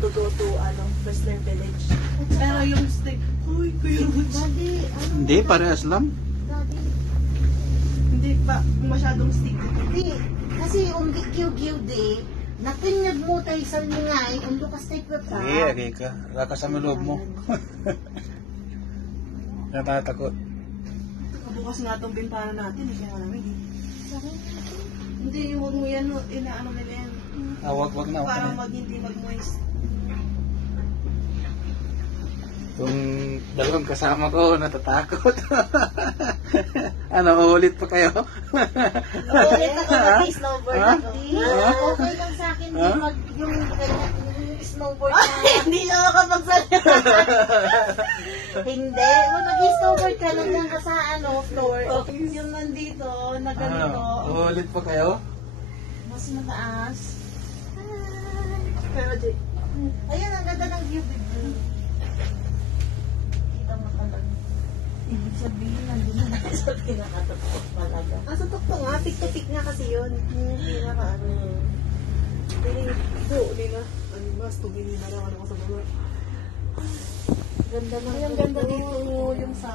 to go to Western Village. Pero yung stick, uy, Kuya Roots. Daddy, ano? Hindi, parehas lang. Daddy. Hindi pa masyadong stick. Hindi. Kasi giw-giw di, nakinyag mo tayo sa ngay, ang lukas tayo pa. Hindi, agay ka. Raka sa loob mo. Natatakot. Kabukas nga itong bintana natin, kaya malamig. Hindi, huwag mo yan, inaano nila yan. Wag na. Para hindi mag-moist. Kung dalawang kasama ko, natatakot. Ano, ulit pa kayo? Ulit ako mag-snowboard Ha? ako. Okay lang sa akin yung snowboard na. Hindi na ako kapagsalita. Hindi, mag-snowboard ka lang lang sa floor. Yung nandito, na ganito. Ulit pa kayo? Mas mataas. Pero, Ayun, ang ganda ng view, baby. Kita mo talaga. Ibig sabihin, nandun na sa pinakatuktok talaga. sa tukto nga, pick-to-pick nga kasi yun. Pinaka Hindi na. Ano mas, tumingin na lang ako sa baba. Ganda ng Ay, ang ganda dito yung sa